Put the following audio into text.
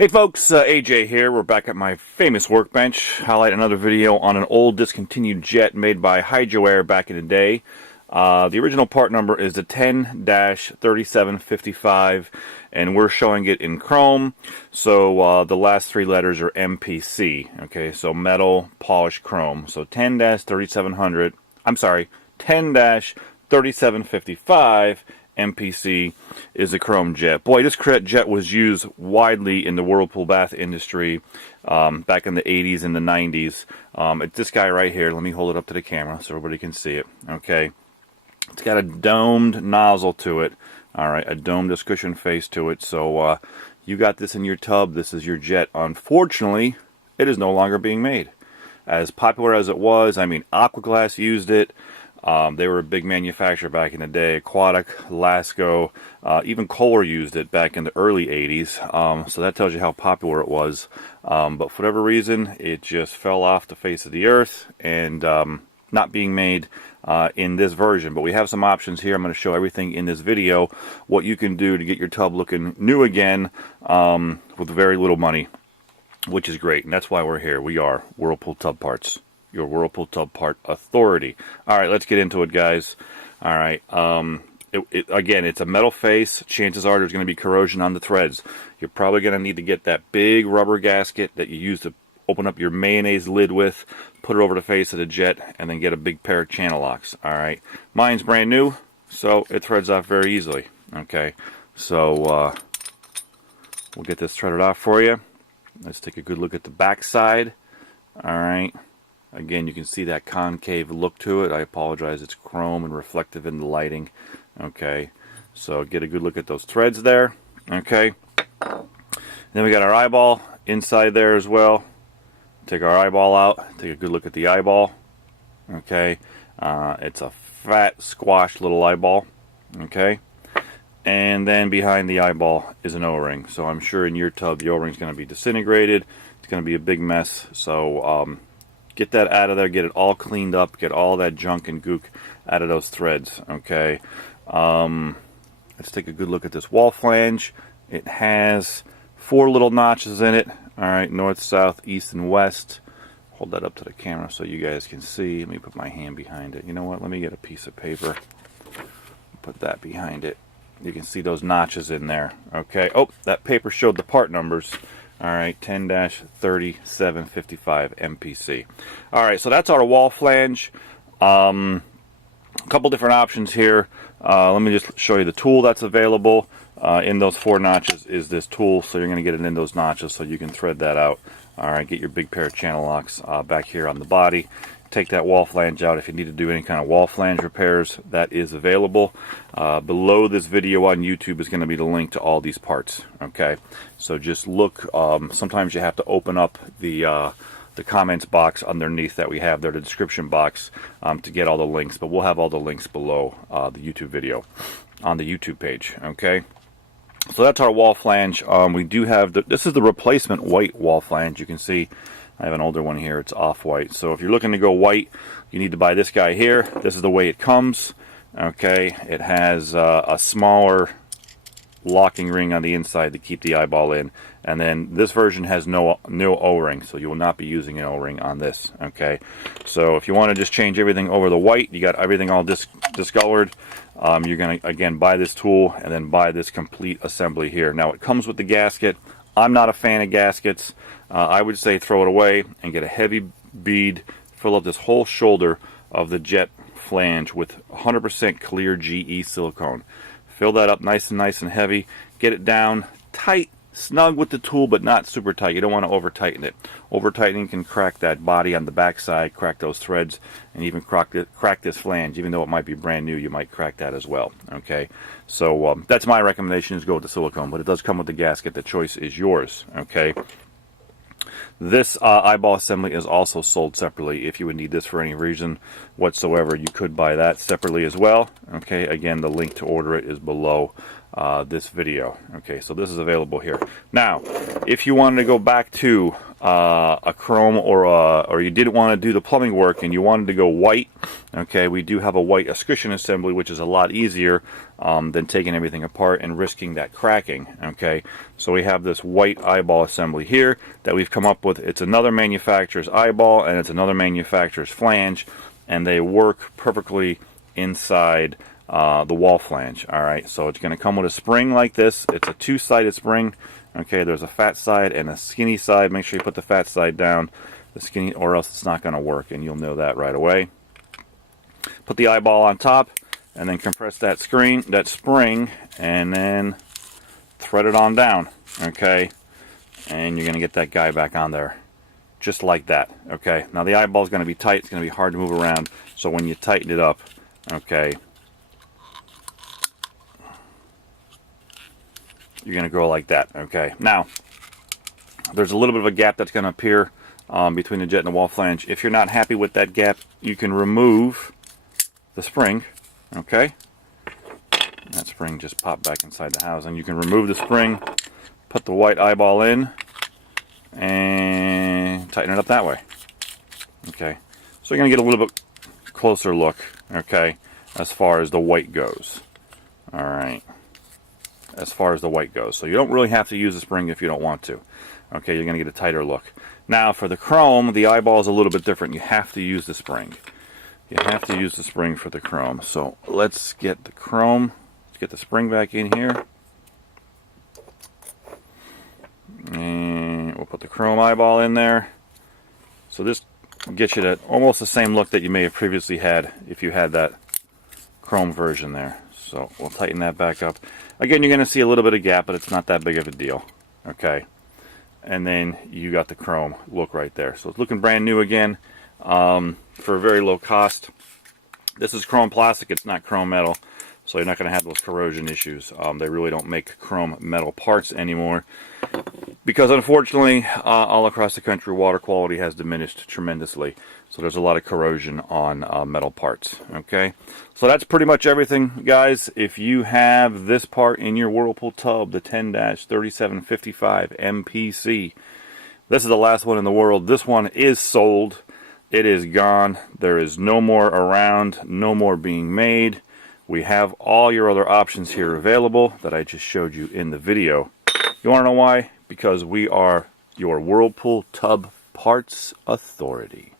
Hey folks, AJ here. We're back at my famous workbench. Highlight another video on an old discontinued jet made by Hydro Air back in the day. The original part number is the 10-3755, and we're showing it in chrome. So the last three letters are MPC. Okay, so metal polished chrome. So 10-3700. I'm sorry, 10-3755. MPC is a chrome jet. Boy, this jet was used widely in the Whirlpool bath industry back in the 80s and the 90s. It's this guy right here. Let me hold it up to the camera so everybody can see it. Okay, it's got a domed nozzle to it. All right, a domed Escutcheon face to it. So you got this in your tub. This is your jet. Unfortunately, it is no longer being made. As popular as it was, I mean, Aquaglass used it. They were a big manufacturer back in the day. Aquatic, Lasco, even Kohler used it back in the early 80s. So that tells you how popular it was. But for whatever reason, it just fell off the face of the earth and not being made in this version. But we have some options here. I'm going to show everything in this video, what you can do to get your tub looking new again with very little money, which is great. And that's why we're here. We are Whirlpool Tub Parts, your Whirlpool Tub Part Authority. All right, let's get into it, guys. All right, again, it's a metal face. Chances are there's going to be corrosion on the threads. You're probably going to need to get that big rubber gasket that you use to open up your mayonnaise lid with, put it over the face of the jet, and then get a big pair of channel locks. All right, mine's brand new, so it threads off very easily. Okay, so we'll get this threaded off for you. Let's take a good look at the back side. All right. Again, you can see that concave look to it. I apologize, it's chrome and reflective in the lighting. Okay, so get a good look at those threads there. Okay, then we got our eyeball inside there as well. Take our eyeball out, take a good look at the eyeball. Okay, it's a fat, squashed little eyeball. Okay, and then behind the eyeball is an O-ring. So I'm sure in your tub, the O-ring is going to be disintegrated. It's going to be a big mess. So get that out of there, get it all cleaned up, get all that junk and gook out of those threads. Okay, let's take a good look at this wall flange. It has 4 little notches in it. All right, north, south, east, and west. Hold that up to the camera so you guys can see. Let me put my hand behind it. You know what? Let me get a piece of paper. Put that behind it. You can see those notches in there. Okay. Oh, that paper showed the part numbers. All right, 10-3755 MPC. All right, so that's our wall flange. A couple different options here. Let me just show you the tool that's available. In those 4 notches is this tool, so you're going to get it in those notches so you can thread that out. All right, get your big pair of channel locks back here on the body. Take that wall flange out if you need to do any kind of wall flange repairs. That is available. Below this video on YouTube is going to be the link to all these parts. Okay, so just look. Sometimes you have to open up the comments box underneath that we have there, the description box, to get all the links. But we'll have all the links below the YouTube video on the YouTube page. Okay. So that's our wall flange. We do have this is the replacement white wall flange. You can see I have an older one here. It's off-white. So if you're looking to go white, you need to buy this guy here. This is the way it comes. Okay, it has a smaller locking ring on the inside to keep the eyeball in, and then this version has no O-ring, so you will not be using an O-ring on this. Okay, so if you want to just change everything over the white, you got everything all discolored. You're going to again buy this tool and then buy this complete assembly here. Now it comes with the gasket. I'm not a fan of gaskets. I would say throw it away and get a heavy bead, fill up this whole shoulder of the jet flange with 100% clear GE silicone. Fill that up nice and heavy. Get it down tight, snug with the tool, but not super tight. You don't want to over tighten it. Over tightening can crack that body on the back side, crack those threads, and even crack this flange. Even though it might be brand new, you might crack that as well. Okay, so that's my recommendation, is go with the silicone, but it does come with the gasket. The choice is yours. Okay. This eyeball assembly is also sold separately. If you would need this for any reason whatsoever, you could buy that separately as well. Okay, again, the link to order it is below this video. Okay, so this is available here. Now, if you wanted to go back to a chrome or you didn't want to do the plumbing work and you wanted to go white, okay, we do have a white Escutcheon assembly, which is a lot easier than taking everything apart and risking that cracking. Okay, so we have this white eyeball assembly here that we've come up with. It's another manufacturer's eyeball and it's another manufacturer's flange, and they work perfectly inside the wall flange. Alright, so it's going to come with a spring like this. It's a two-sided spring. Okay, there's a fat side and a skinny side. Make sure you put the fat side down, the skinny, or else it's not going to work, and you'll know that right away. Put the eyeball on top, and then compress that spring, and then thread it on down. Okay, and you're going to get that guy back on there, just like that. Okay, now the eyeball is going to be tight. It's going to be hard to move around. So when you tighten it up, okay, you're going to go like that. Okay, now there's a little bit of a gap that's going to appear between the jet and the wall flange. If you're not happy with that gap, you can remove the spring. Okay, that spring just popped back inside the housing. You can remove the spring, put the white eyeball in, and tighten it up that way. Okay, so you're going to get a little bit closer look, okay, as far as the white goes. Alright, as far as the white goes. So you don't really have to use the spring if you don't want to. Okay, you're going to get a tighter look. Now for the chrome, the eyeball is a little bit different. You have to use the spring. You have to use the spring for the chrome. So let's get the chrome, let's get the spring back in here. And we'll put the chrome eyeball in there. So this gets you to almost the same look that you may have previously had if you had that chrome version there. So we'll tighten that back up. Again, you're going to see a little bit of gap, but it's not that big of a deal. Okay, and then you got the chrome look right there. So it's looking brand new again for a very low cost. This is chrome plastic, it's not chrome metal, so you're not going to have those corrosion issues. They really don't make chrome metal parts anymore, because unfortunately all across the country water quality has diminished tremendously, so there's a lot of corrosion on metal parts. Okay, so that's pretty much everything, guys. If you have this part in your Whirlpool tub, the 10-3755 MPC, this is the last one in the world. This one is sold. It is gone. There is no more around, no more being made. We have all your other options here available that I just showed you in the video. You want to know why? Because we are your Whirlpool Tub Parts Authority.